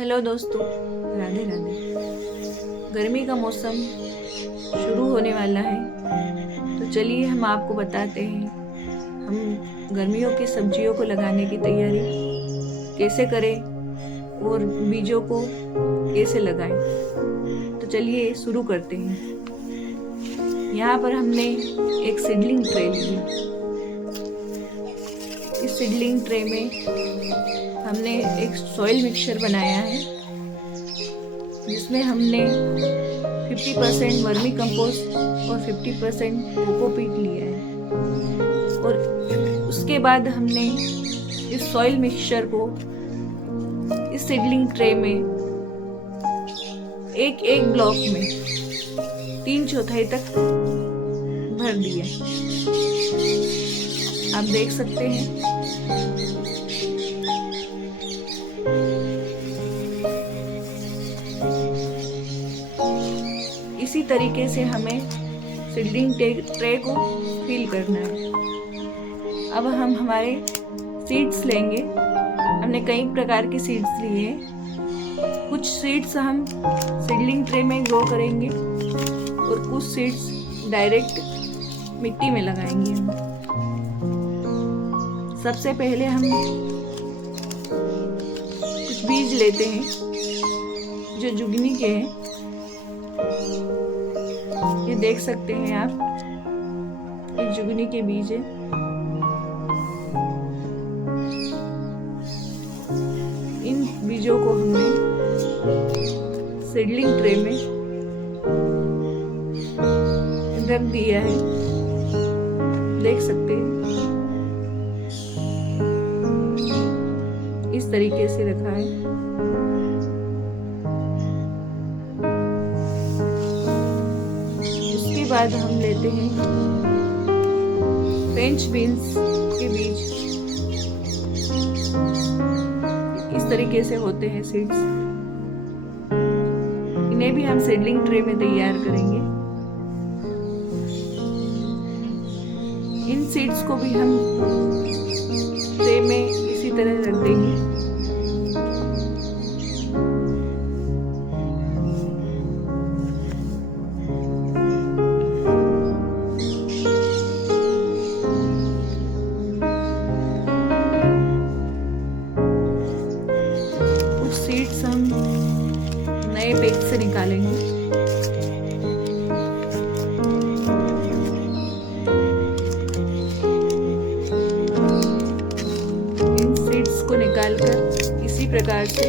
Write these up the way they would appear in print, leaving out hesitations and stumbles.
Hello दोस्तों, राधे राधे। गर्मी का मौसम शुरू होने वाला है, तो चलिए हम आपको बताते हैं हम गर्मियों की सब्जियों को लगाने की तैयारी कैसे करें और बीजों को कैसे लगाएं। तो चलिए शुरू करते हैं। यहाँ पर हमने एक सीडलिंग ट्रे ली है। इस सीडलिंग ट्रे में हमने एक सॉइल मिक्सचर बनाया है, जिसमें हमने 50% वर्मी कंपोस्ट और 50% कोकोपीट लिया है। और उसके बाद हमने इस सॉइल मिक्सचर को इस सीडलिंग ट्रे में एक एक ब्लॉक में 3/4 तक भर दिया। आप देख सकते हैं। इसी तरीके से हमें सीडलिंग ट्रे को फिल करना है। अब हम हमारे सीड्स लेंगे। हमने कई प्रकार के सीड्स लिए हैं। कुछ सीड्स हम सीडलिंग ट्रे में ग्रो करेंगे और कुछ सीड्स डायरेक्ट मिट्टी में लगाएंगे। सबसे पहले हम कुछ बीज लेते हैं जो जुगनी के हैं। ये देख सकते हैं आप, ये जुगनी के बीज है। इन बीजों को हमने सीडलिंग ट्रे में रख दिया है। देख सकते हैं, इस तरीके से रखा है। बाद हम लेते हैं फ्रेंच बीन्स के बीज। इस तरीके से होते हैं सीड्स। इन्हें भी हम सीडलिंग ट्रे में तैयार करेंगे। इन सीड्स को भी हम ट्रे में इसी तरह रख देंगे। सीड्स हम नए पैक से निकालेंगे। इन सीड्स को निकालकर इसी प्रकार से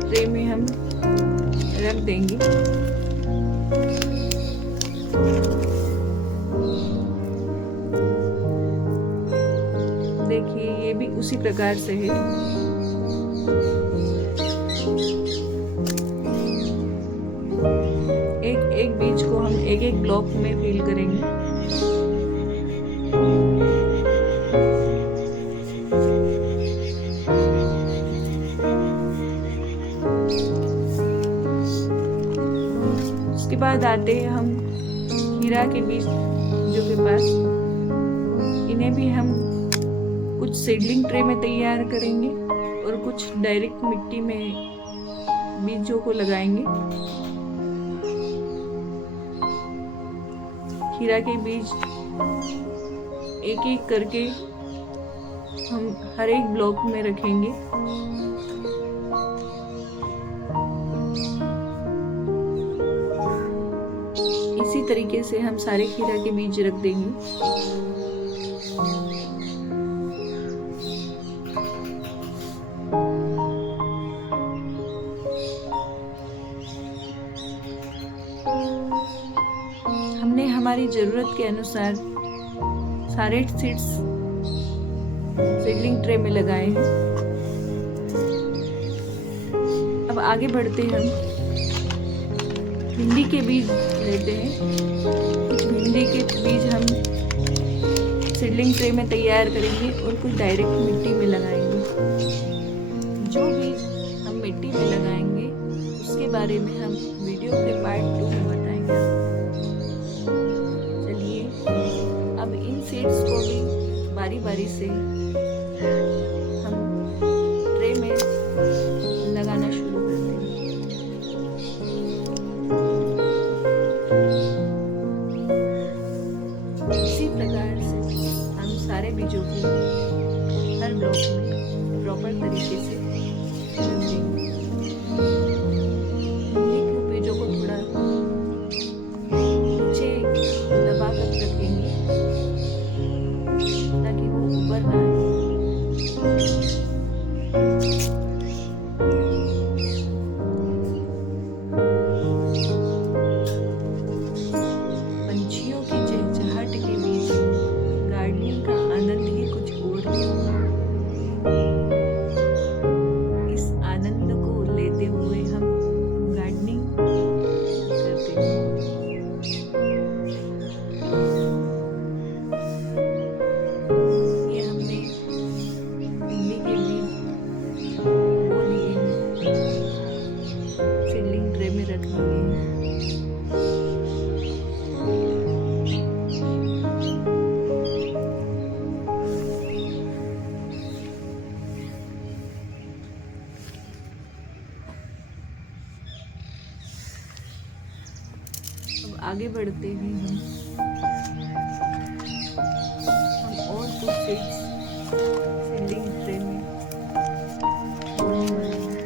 ट्रे में हम रख देंगे। देखिए, ये भी उसी प्रकार से है। एक एक बीज को हम एक एक ब्लॉक में फिल करेंगे। उसके बाद आते हैं हम खीरा के बीज जो के पास। इन्हें भी हम कुछ सीडलिंग ट्रे में तैयार करेंगे और कुछ डायरेक्ट मिट्टी में बीजों को लगाएंगे। खीरा के बीज एक एक करके हम हर एक ब्लॉक में रखेंगे। इसी तरीके से हम सारे खीरा के बीज रख देंगे। हमने हमारी ज़रूरत के अनुसार सारे सीड्स सीडलिंग ट्रे में लगाए हैं। अब आगे बढ़ते हैं। हम भिंडी के बीज लेते हैं। कुछ भिंडी के बीज हम सीडलिंग ट्रे में तैयार करेंगे और कुछ डायरेक्ट मिट्टी में लगाएंगे। जो बीज हम मिट्टी में लगाएंगे उसके बारे में हम वीडियो के पार्ट 2 में बताएंगे। अब इन सीड्स को भी बारी बारी से हम ट्रे में तरीके से रख देंगे। इमली के बीजों को थोड़ा नीचे दबा कर रखेंगे ताकि वो ऊपर ना आए। पंछियों की चहचहाट के बीच गार्डनिंग का आनंद ही कुछ और है। इस आनंद को लेते हुए हम गार्डनिंग करते हैं। ये हमने इमली के बीज बो लिए हैं, सीडलिंग ट्रे में रख लिए हैं। अब आगे बढ़ते हैं हम और कुछ सीड्स सीडलिंग ट्रे में बोने वाले हैं।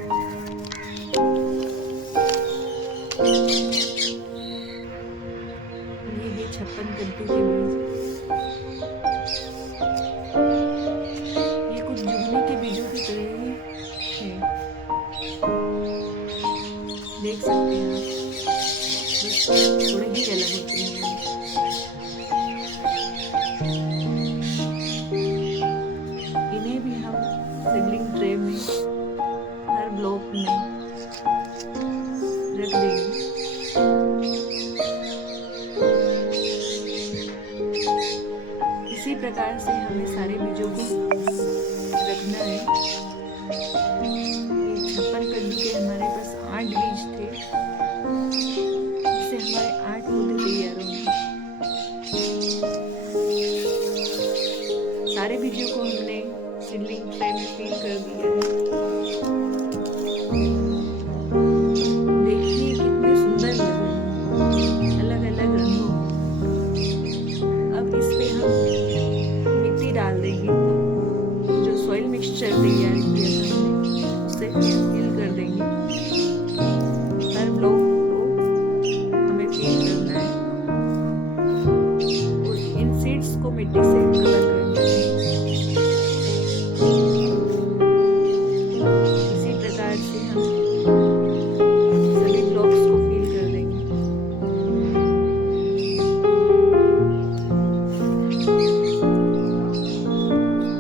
ये 56 कद्दू के बीज, ये कुछ जुगनी के बीजों की तरह ही है, देख सकते हैं आप, बस थोड़े ही अलग होते हैं। इन्हें भी हम सीडलिंग ट्रे में हर ब्लॉक में रख देंगे। इसी प्रकार से हमें सारे बीजों को रखना है। ये 56 कद्दू के हमारे पास 8 बीज थे, इससे हमारे 8 पौधे तैयार होंगे। सारे बीजों को हमने सीडलिंग ट्रे में फिल कर दिया है। देखिए कितने सुंदर लग रहे हैं, अलग अलग रंगों। अब इस पे हम मिट्टी डाल देंगे, जो सॉइल मिक्सचर तैयार किया था हमने उससे फिल कर देंगे। हर ब्लॉक को हमें फिल करना है और इन सीड्स को मिट्टी से कवर करना है। इसी प्रकार से हम सभी ब्लॉक्स को फिल कर देंगे।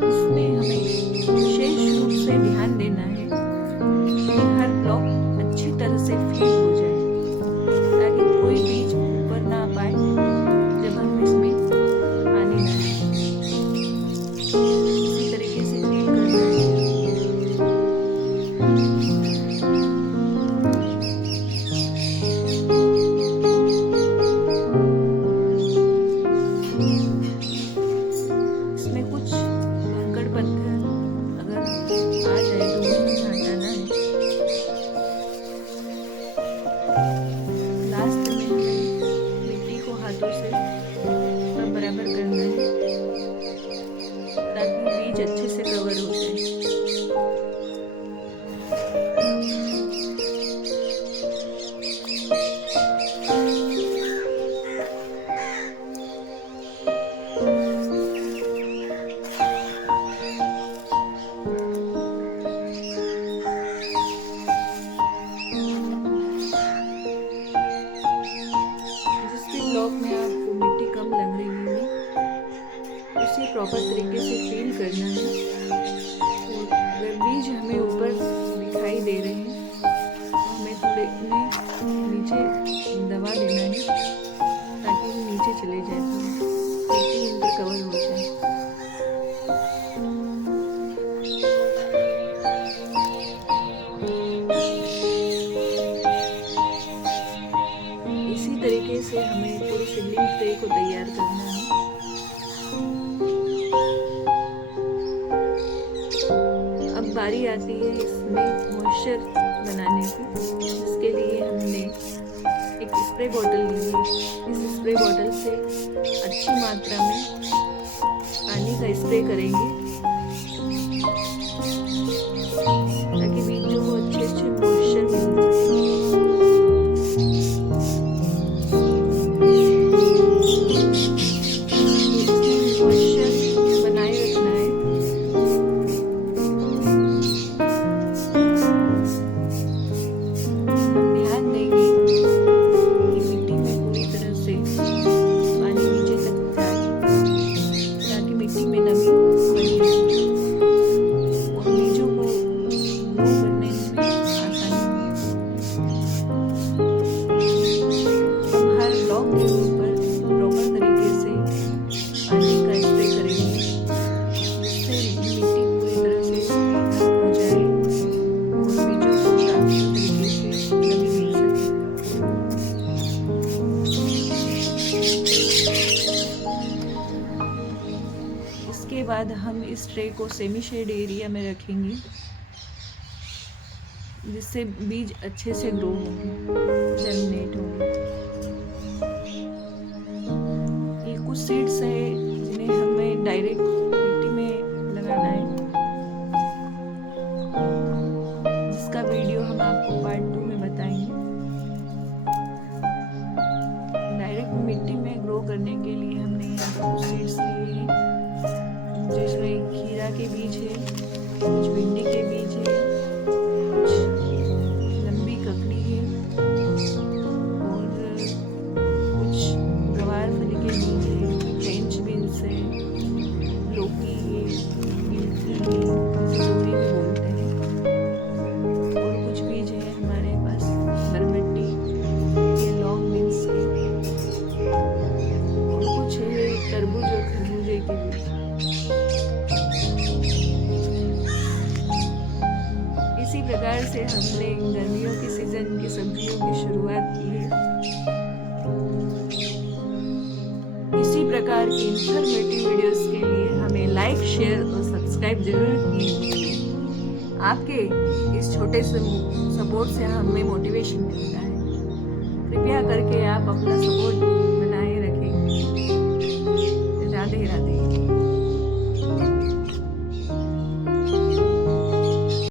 इसमें हमें विशेष रूप से ध्यान देना है कि हर ब्लॉक अच्छी तरह से फिल हो जाए, ताकि कोई बीज ऊपर ना आ पाए जब हम इसमें पानी डालें। इसी तरीके से फिल करना है। इसमें कुछ कंकड़ पत्थर अगर आ जाए तो उन्हें हटाना है। लास्ट में हमें मिट्टी को हाथों से सब बराबर करना है ताकि बीज अच्छे से कवर हो जाए। जिसके ब्लॉक में आपको मिट्टी कम लग रही है उसे प्रॉपर तरीके से फिल करना है। और अगर बीज हमें ऊपर दिखाई दे रहे हैं तो हमें थोड़े उन्हें नीचे दबा देना है ताकि वो नीचे चले जाए, तो मिट्टी इन पर कवर हो जाए। इसी तरीके से हमें पूरी सीडलिंग ट्रे को तैयार करना है। अब बारी आती है इसमें मॉइस्चर बनाने की, जिसके लिए हमने एक स्प्रे बॉटल ली है। इस स्प्रे बॉटल से अच्छी मात्रा में पानी का स्प्रे करेंगे इस ट्रे को सेमी शेड एरिया में रखेंगे, जिससे बीज अच्छे से ग्रो होंगे, जर्मिनेट होंगे। ये कुछ सीड्स है जिन्हें हमें डायरेक्ट मिट्टी में लगाना है, जिसका वीडियो हम आपको पार्ट 2 में बताएंगे। डायरेक्ट मिट्टी में ग्रो करने के लिए हमने यहाँ पर कुछ सीड्स लिए हैं, जिसमें खीरा के बीज है, कुछ भिंडी के बीज है, कुछ लंबी ककड़ी है और कुछ गवार फली के बीज है, फ्रेंच बीन्स है, लौकी है, गिलकी है, जिसे तोरी भी बोलते हैं, और कुछ बीज है हमारे पास बरबट्टी ये लॉन्ग बीन्स के, और कुछ है तरबूज और खरबूजे के बीज। इसी प्रकार से हमने गर्मियों के सीजन की सब्जियों की शुरुआत की है। इसी प्रकार की इंफॉर्मेटिव वीडियोस के लिए हमें लाइक, शेयर और सब्सक्राइब जरूर कीजिए। आपके इस छोटे से सपोर्ट से हमें मोटिवेशन मिलेगी।